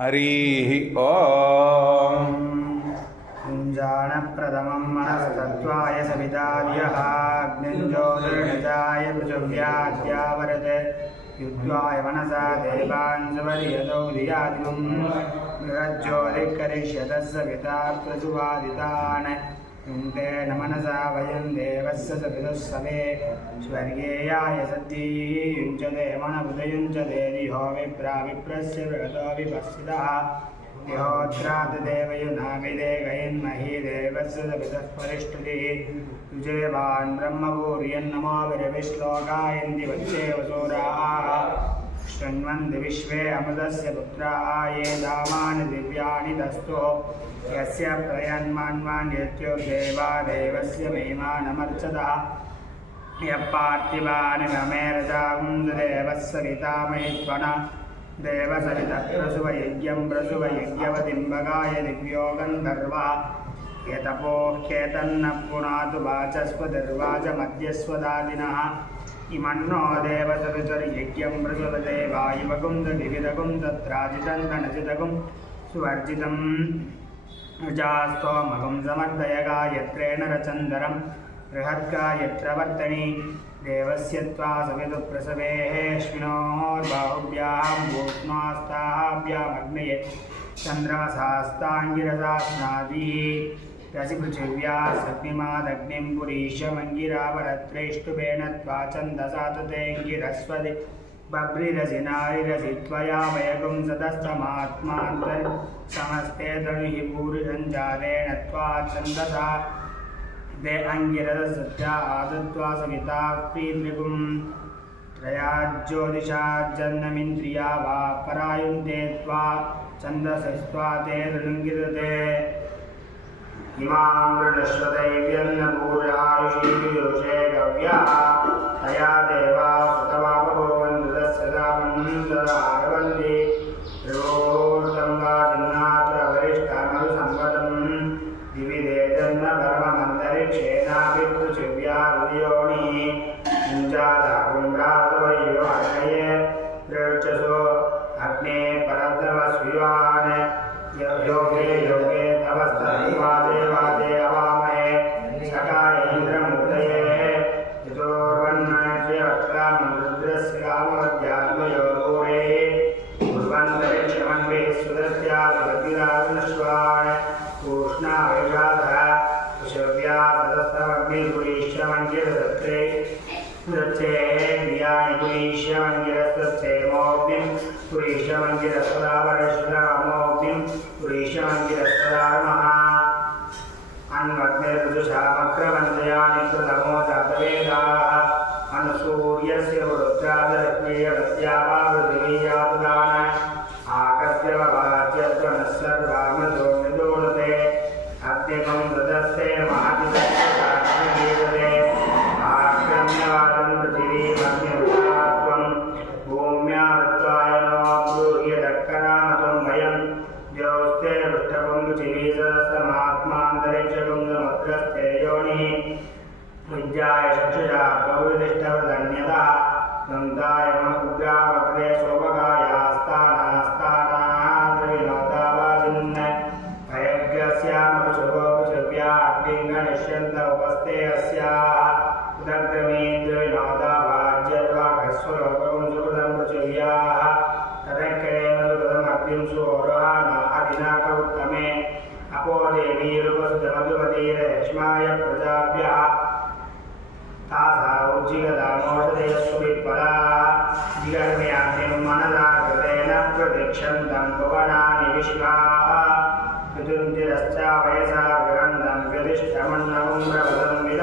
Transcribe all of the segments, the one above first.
हरिः ॐ कुञ्जानप्रथमं मनस्तत्त्वाय सवितार्यः अग्निञ्जोतिर्निजाय पृथिव्याद्यावरते युद्धाय मनसा धियादिगुं बृहज्योतिः सविता प्रसुवादितान् युङ्क्ते न मनसा वयं देवस्य सवितुः सवे स्वर्गेयाय सद्धी युञ्जते मनबुधयुञ्जते दिहो विप्रा विप्रस्य बृहतो विपस्सितः देवयुनाभिदेवयन्मही देवस्य सवितः परिष्ठुतिः विजयवान् ब्रह्मपूर्यन्नमो विरविश्लोकायन्ति वच्चेव सूराः शृण्वन्ति विश्वे अमृतस्य पुत्राः ये धामानि दिव्यानि तस्थो यस्य प्रयन्मान्वान्यत्युर्देवा देवस्य महिमानमर्चतः यः पार्थिवानि ममेरजागुन्ददेवः सवितामयित्वना देवसवितप्रसुवयज्ञं प्रसुवयज्ञवतिम्बगाय दिव्यो गन्धर्वा यतपोह्येतन्न पुनातु वाचस्पतिर्वाचमध्यस्वदादिनः इमन्नो देवसवितुर्यज्ञं प्रसुवते वायुवगुं दिविदगुं तत्राजितन्दनजितगुं सुवर्जितम् जास्तोमगुं समर्दय गायत्रेण रचन्दरं बृहद्गायत्रवर्तनी देवस्य त्वा सवितुप्रसवेःश्विनोर्बाहुभ्यां भूष्णास्ताभ्यामग्नये चन्द्रमसास्ताङ्गिरसास्नादिः रसिपृथिव्यासग्निमादग्निं पुरीशमङ्गिरावरत्रेष्टुभेण त्वा छन्दसाततेऽङ्गिरस्वति बभ्रिरसि नारिरसि त्वया वयगुं सतस्तमात्मान्तर्समस्ते तनुहि भूरिसञ्चारेण त्वा वा परायुन्ते त्वा ते इमां वृणश्वदैव्यन्नपूरायुषीयुषे गव्या तया देवा ക്ഷേമോഗ്നിം പുരീഷമഞ്ജിരസ്താപരശുരാമോഗ്നിം പുരീഷമഞ്ജിരസ്താമഹ അന്വഗ്നിർദുഷാമക്രമഞ്ജയാനി കൃതമോ തത്വേദാഹ അനുസൂര്യസ്യ വൃത്രാദരക്രിയ വ്യത്യാപാവ चक्षुषा गौरनिष्ठवदन्यतः दन्तायम उग्रावक्रेश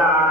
God.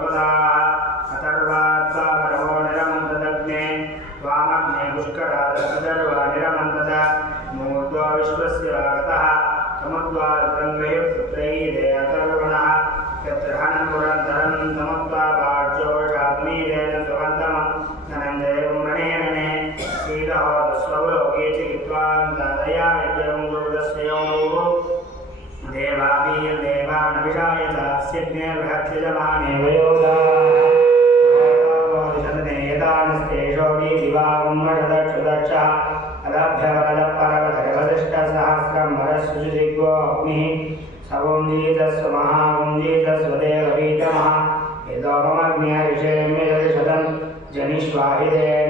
Ramana यदा मम अग्न्या विषय यदि सदं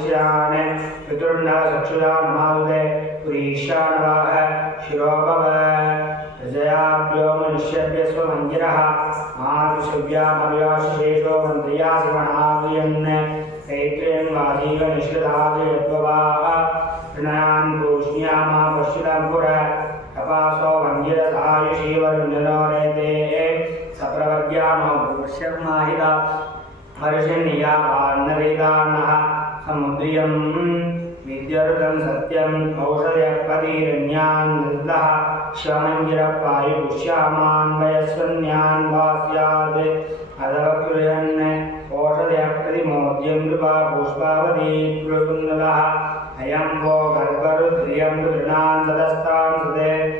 भविष्यान् पितृण्डः चक्षुरान्माहुदे पुरीशानवाः शिरोपव। प्रजयाभ्यो मनुष्यभ्य स्वमन्दिरः मातुशिव्यामव्याशेषो मन्त्र्या श्रवणाभूयन् तैत्रेयं वाजीव निश्चितादयत्ववाः ऋणयां तूष्ण्यामा पश्चिदम्बुर तपासो मन्दिरसायुषीवरुण्डनोरेते सप्रवर्ग्या नो भूष्यमाहिता हर्षिन्यावान्नरेदानः समुद्रियं विद्यर्कं सत्यं कौशलपदीरण्यान् नृद्लः श्यामं गिरप्पायुश्यामान् वयस्वन्यान् वा स्यात् अदवक्रुयन् कौशलपदिमोद्यं नृपा पुष्पावती अयं वो गर्भरुद्रियं गृणान् तदस्तां सुते।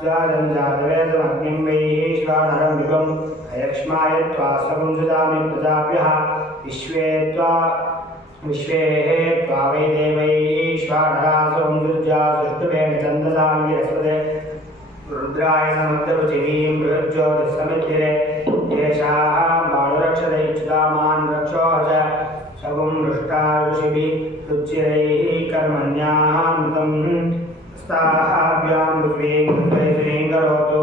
स्वात्याजं जातवेदमग्निं वैश्वानरमिगम् अयक्ष्माय त्वा समुञ्जुदामि प्रजाभ्यः विश्वे त्वा विश्वेः त्वा वै देवैश्वानरा समुञ्जुज्या सुष्टुवेण चन्ददामि रसदे। रुद्राय समुद्रपृथिवीं बृहज्योतिस्समिद्धिरे येषाः माणुरक्षत इच्छुदामान् रक्षो च सगुं मृष्टा ऋषिभिः रुचिरैः कर्मण्याः मृतम्। साहाभ्यां विश्वेन विश्वेन करोतो।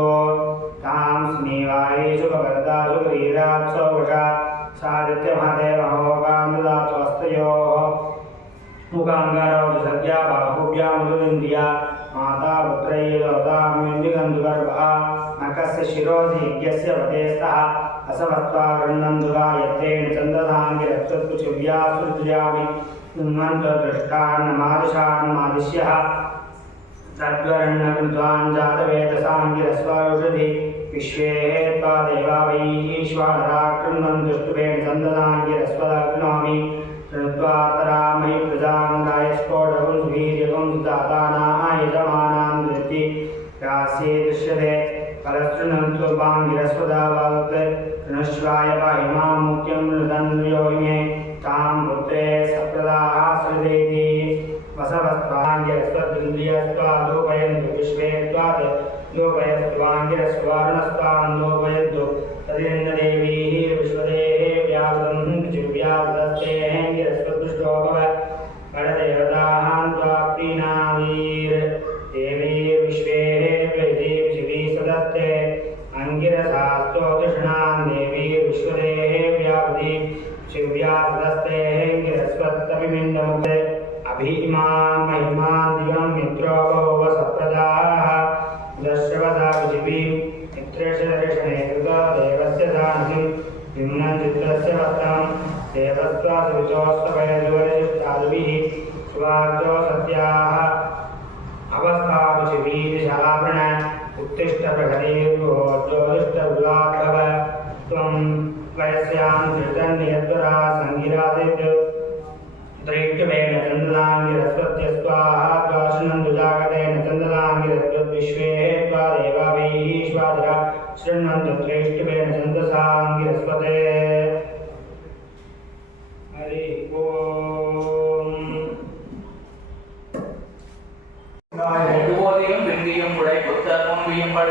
तां स्नेवायेषु कपर्दासु क्रीडात्सवृषा सादित्य महादेव होगामृदात्वस्तयोः सद्या बाहुभ्यां मृदिन्द्रिया माता पुत्रये लोताम्युन्दिगन्धुगर्भः नकस्य शिरोसि यज्ञस्य वते स्तः। असमत्वा गृह्णन्दुरा यत्रेण चन्दधाङ्गिरत्वत्पृथिव्या सुद्रियामि उन्मन्त्रदृष्टान्नमादिशान्मादिश्यः तद्वरण्यविद्वान् जातवेदसाङ्गिरस्वायुषधि विश्वे त्वा देवा वैश्वानरा कृण्वन् दुष्टुपेण सन्ददाङ्गिरस्वदग्नोमि ऋत्वातरामयि प्रजाङ्गाय स्फोटकं सुवीर्यकं सुदातानाय दृष्टि रास्ये दृश्यते फलशृणन्तु वाङ्गिरस्वदावत् कृणश्वाय पाहि माँ मुख्यं मृदन्यो मे तां cada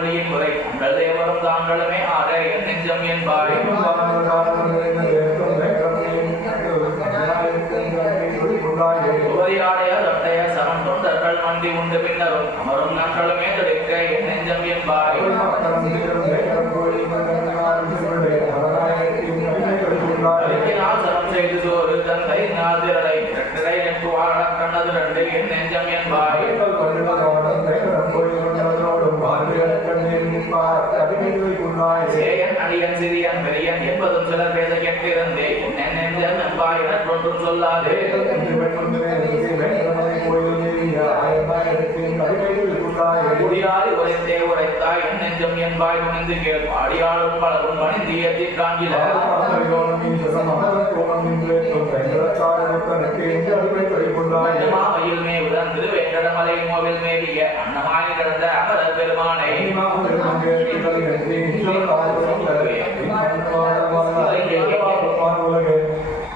முன்பியும் பள்ளியின் முறை உங்கள் தேவரும் தாங்களுமே ஆற என் நெஞ்சம் என்பாய். உபதியாடைய தொட்டைய சரம் தொண்டர்கள் மண்டி உண்டு பின்னரும் அமரும் நாட்களுமே துடைக்க என் நெஞ்சம் என்பாய். சரம் செய்து சோறு தந்தை வாழ கண்ணது ரெண்டு என் நெஞ்சம் என்பாய். சேயன் அடியன் சிறியன் பெரியன் என்பதும் சிலர் பேச கேட்டிருந்தே என் நெஞ்சம் என்பாய் எனக்கொன்றும் சொல்லாதே. குடியாரி உரைத்தே உரைத்தாய் என் நெஞ்சம் என்பாய் துணிந்து கேள். பாடியாளும் பலரும் பணிந்து ஏற்றி காண்கில. மயில் மேவுடன் திருவேங்கடமலை மோவில் மேவிய அன்னமாய் கிடந்த பெருமானை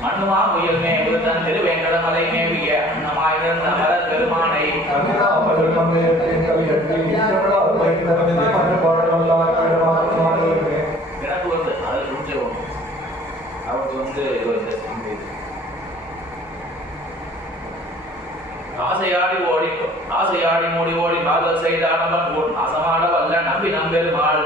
மண்ணுமா முயல் மேவுடன் திருவேங்கடமலை மேவிய அன்னமாய் கிடந்த அமரர் பெருமானை எனக்கு வந்து அது முடிஞ்சவங்க அவருக்கு வந்து இது வந்து ஆசையாடி ஓடி ஆசையாடி மூடி ஓடி காதல் செய்தானவன் ஓர் நாசமாட வல்ல நம்பி நம்பெருமாள்.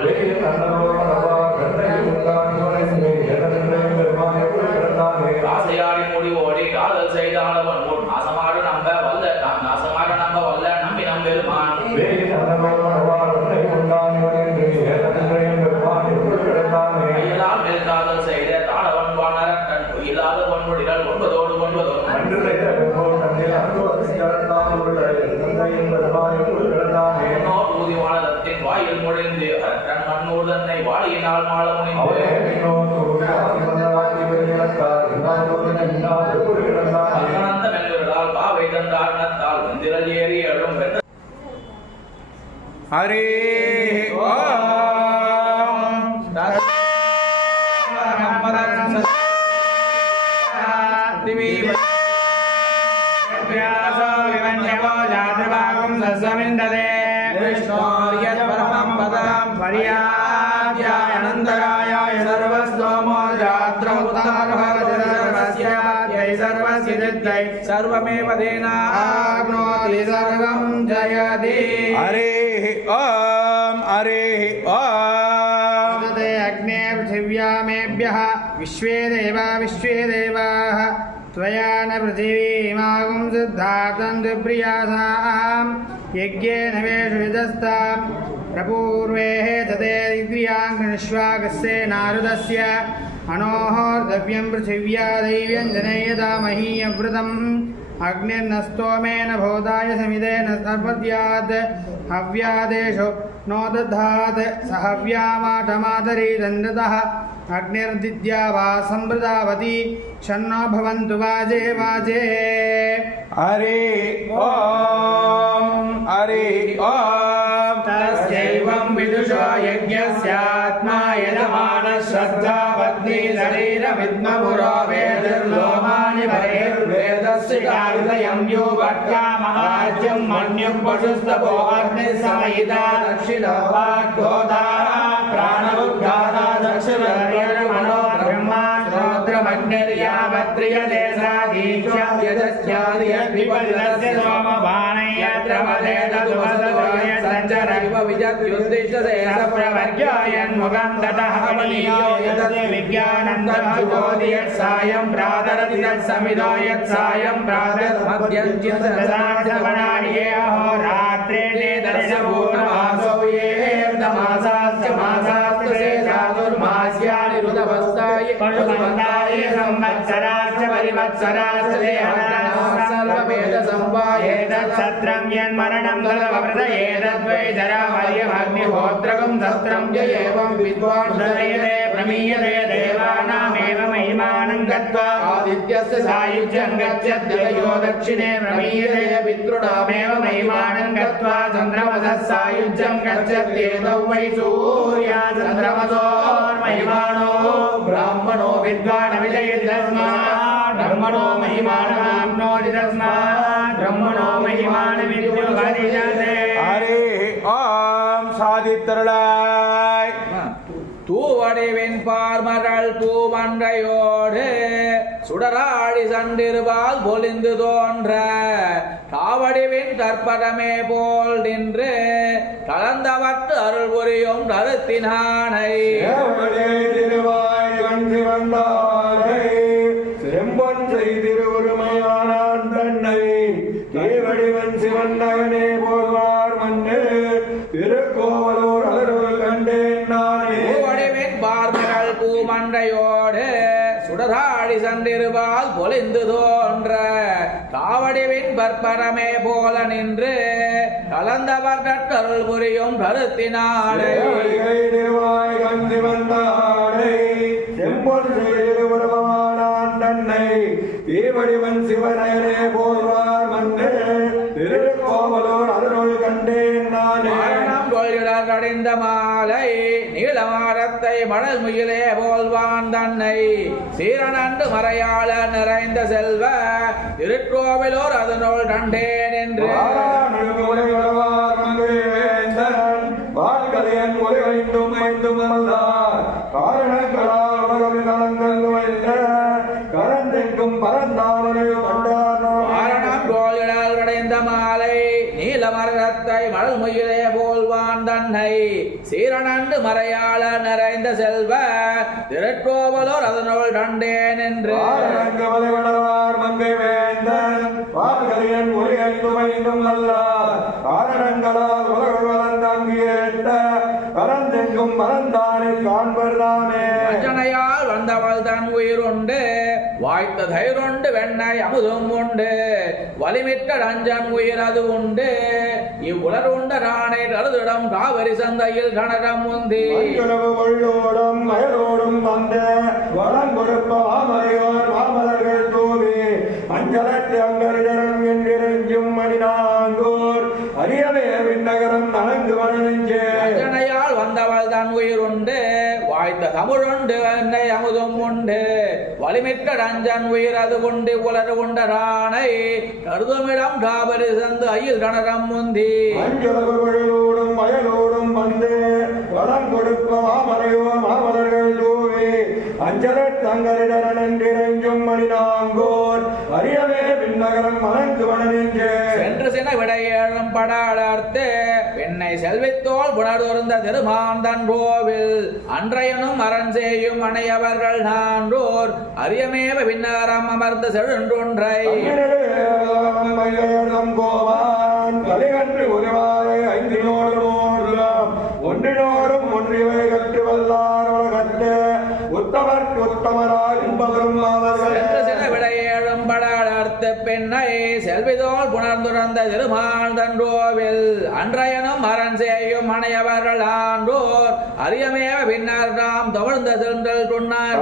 हरि पृथिव्यामेभ्यः विश्वे देवा विश्वे देवाः त्वया न पृथिवीमागुं सिद्धार्थं दुप्रियासां यज्ञेन वेषु विदस्तां प्रपूर्वेः तते दिव्यां कृष्वागस्य नारदस्य अनोहोर्धव्यं पृथिव्या दैव्यं जनयदा महीयव्रतम् अग्निर्नस्तोमेन भोदाय समिदेन सर्वद्यात् हव्यादेशो नो दधात् सहव्यामाटमातरी दन्दतः अग्निर्दिद्या वा सम्प्रदावती शन्नो भवन्तु वाजे वाजे हरे ॐ हरे ॐ तस्यैवं विदुषो यज्ञस्यात्मा यजमानः श्रद्धा पत्नी शरीरविद्मपुरो वेदिर्लोमानि बहिर्वेदस्य कारितयं यो भट्टामहाज्यं मन्युं पशुस्तपो अग्निः समयिता दक्षिणो वाग्गोदा प्राणमुद्गादा दक्षिणमनो ब्रह्मा श्रोत्रमग्निर्यावत्रियते सा दीक्षा यजस्यादियद्विपदितस्य सोमबाणै విజ్ఞానందాయం ప్రాదరతి తత్సమిదాయత్సాయం ప్రాదర్మభ్యంచిత్రాత్రే దర్శభూతమాసౌ ఏర్ధమాసాస్య మాసాస్య చాతుర్మాస్యాని రుదవస్తాయ పశుమందా प्रातरति तत्समिदो यत्सायं प्रातर्मद्यञ्चिन्तदासवणाये अहोरात्रे ते दर्शपूर्णमासौ ये मासाश्च मासाश्च शेषादुर्मास्यानि ऋतवस्ताय पशुमन्ताय संवत्सराश्च परिवत्सराश्च सर्ववेदसम्पायेतत्सत्रं यन्मरणं तदवृत एतद्वै जरामर्यमग्निहोत्रकं सत्रं य एवं विद्वान् प्रदयते प्रमीयते देवानामेव महिमानं गत्वा आदित्यस्य सायुज्यं गच्छद्ययो दक्षिणे प्रमीयते पितॄणामेव महिमानं गत्वा चन्द्रमसः सायुज्यं गच्छत्येतौ वै सूर्या चन्द्रमसोर्महिमानो ब्राह्मणो विद्वानविजयति तस्मात् ब्रह्मणो महिमानमाप्नोति तस्मात् ब्रह्मणो महिमानमित्युपनिषते ஹரே ॐ சாதித்தருளாய் தூவடிவின் பார்மகள் பூமன்றையோடு சுடராழி சண்டிருபால் பொலிந்து தோன்ற காவடிவின் தற்படமே போல் நின்று கலந்தவற்று அருள் புரியும் கருத்தினானை தேவனே திருவாய் கண்டு வந்தாரை செம்பொன் செய்திருவுரிமையானான் தன்னை. தேவடிவன் சிவன் நகனே போல்வார் மண்ணு திருக்கோவலூர் அருள் கண்டேன் நானே. பூவடிவின் பார்மகள் பூமன்றையோடு சுடராழி சண்டிருபால் பொலிந்து தோன்ற. காவடிவின் பற்பரமே போல நின்று கலந்தவற்று அருள் புரியும் கருத்தினானை தேவடிகை திருவாய் கண்டு வந்தாரை செம்பொன் தன்னை தீவடிவன் சிவனே போர்வார் மண்ணு திருக்கோவலூர் அருள் கண்டேன் நானே மரணம் கொள்கிறார் கடிந்த மாலை நீளமாரத்தை மணல் முயிலே போல்வான் தன்னை. சீரனண்டு மறையாள நிறைந்த செல்வ திருக்கோவிலோர் அதனோள் கண்டேன் என்று. கலங்கள் வைத்த கரந்தெங்கும் பரந்தாமனை கொண்டார் கடைந்த மாலை நீலமரத்தை மணல் முயிலே போல்வான் தன்னை. சீரனண்டு மறையாள நிறைந்த செல்வ திருக்கோவலோர் அதனோள் கண்டேன் என்று. மங்கை வேந்தன் வாழ்கலையன் உலகைந்தும் ஐந்தும் வந்தார் காரணங்களால் உலகம் வளர்ந்தங்கியேட்ட கரந்தெங்கும் பரந்தானை காண்பர் தானே. அஞ்சனையால் வந்தவள் தன் உயிருண்டு வாய்த்த தைருண்டு வெண்ணெய் அமுதும் உண்டு. வலிமிட்ட ரஞ்சன் உயிர் அது உண்டு. இவ்வுலர் உண்ட ராணை கருதிடம் காவிரி சந்தையில் முந்தி மஞ்சளவு கொள்ளோடும் மயலோடும் வந்த வளம் கொடுப்ப மாமலர்கள் தூவி அஞ்சலத்து அங்கரிதரம் தமிழுண்டு வெண்ணெய் அமுதும் உண்டு. வலிமிக்க ரஞ்சன் உயிர் அது உண்டு உலர் உண்ட ராணை கருதுமிடம் காவிரி சந்து அயில் கனகம் முந்தி. கொள்ளோடும் மயலோடும் வந்து வளம் கொடுப்ப மாமரையோர் மாமலர்கள் தூவி. அஞ்சலத்து அங்கரிதரன் என்றிருஞ்சும் மணிநாங்கூர். அரியவே விண்ணகரம் நலங்கு வனஞ்சே சென்று சின விடையேழும் படாடர்த்து செல்வித்தோல் புணர்ந்த திருமாந்தன் கோவில் அன்றையனும் அரண் செய்யும் அணையவர்கள் நான்றோர் அரியமேவ பின்னரம் அமர்ந்த செழுன்றொன்றை செல்விதோல் திருமால் தன்றோவில் அன்றையனும் அரண் செய்யும் மனையவர்கள் ஆண்டோர் அரியமேவ பின்னர் நாம் தவழ்ந்த சென்றல் சொன்னார்.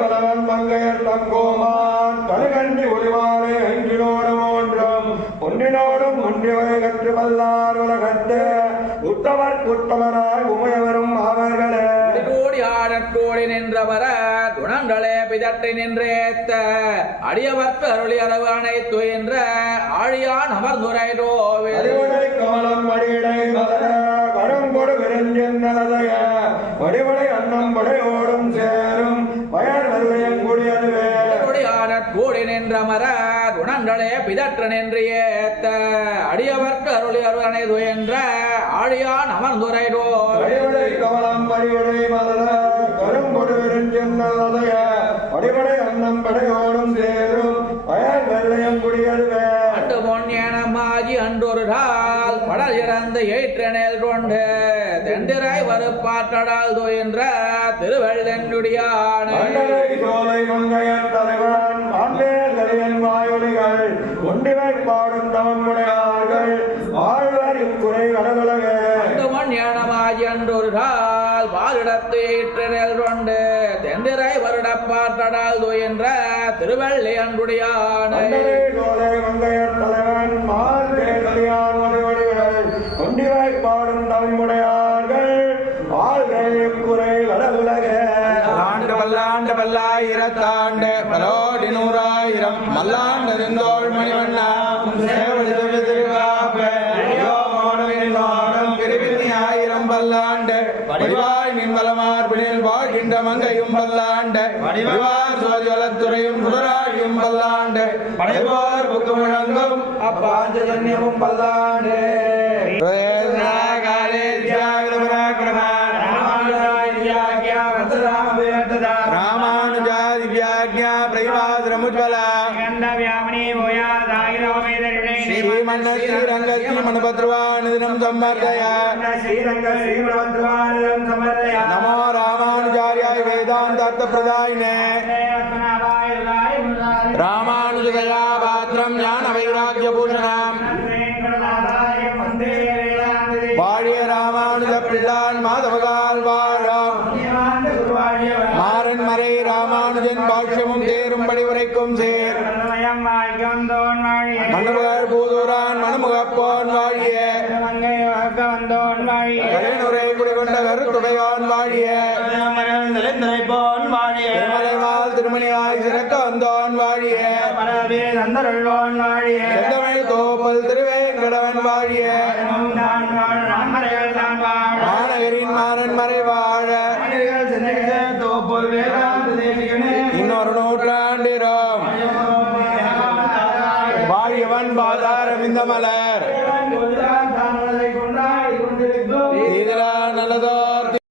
பலவன் மங்கையர் தங்கோமான் கருகண்டி ஒளிவாரே ஐந்தினோடு மூன்றும். ஒன்றினோடும் ஒன்றிவை கற்று வல்லார் உலகத்து. உத்தவர் உத்தமராய் உமையவரும் அவர்களே கூடி ஆடற்றோடி நின்றவர குணங்களே பிதற்றி நின்றேத்த. அடியவர்க்கு அருளி அரவு அனைத்து என்ற ஆழியான் அமர்ந்துரை அடிவடை கமலம் அடியடை கருங்கொடு விருஞ்சென்னதைய வடிவடை அன்னம் படையோடும் சேரும் பயர் வெள்ளையங்குடியதுவே கூடி ஆடற்றோடி நின்ற மர குணங்களே பிதற்ற நின்று ஏத்த. அடியவர்க்கு அருளி அரவு அனைத்து என்ற ஆழியான் அமர்ந்துரை ரோவில். வடிவடை கமலம் வடிவடை விருஞ்சென்னதைய வடிவடை அன்னம் படையோடும் சேரும். பயர் வெள்ளையங்குடியதுவே அண்டு பொன்யனமாகி அன்றொரு நாள் படல் இறந்த ஏற்றனேல் கொண்டு தெண்டிராய் வருப்பாற்றடால் துயின்ற திருவள்ளென்னுடியான சோலை தலைவன் ஆண்டேல் கலியன் வாயொலிகள் ஒன்றிவை பாடும் தவமுடையார்கள் வாழ்வர் இக்குறை கடவுளக அண்டு பொன்யனமாகி அன்றொரு நாள் பாலிடத்து ஏற்றனேல் கொண்டு தெண்டிராய் வருடப்பாற்றடால் துயின்ற திருவள்ளி அன்றுடியான மண்டலை சோலை மங்கையர் தலைவன் ஆண்டேல் கலியான் வடிவடிகள் ஒன்றிவை பாடும் தவமுடையார்கள் வாழ்வர் இக்குறை கடவுளக ஆண்டு பல்லாண்டு பல்லாயிரத்தாண்டு பலோடி நூறாயிரம் மல்லாண்டு பல்லாண்டு படைவோர் புக்கு முழங்கும் அப்பாஞ்சஜன்யமும் பல்லாண்டு. ஸ்ரீமன்ன ஸ்ரீரங்க ஸ்ரீமணபத்ரவாநிதினம் சம்மர்தய પ્રદાયને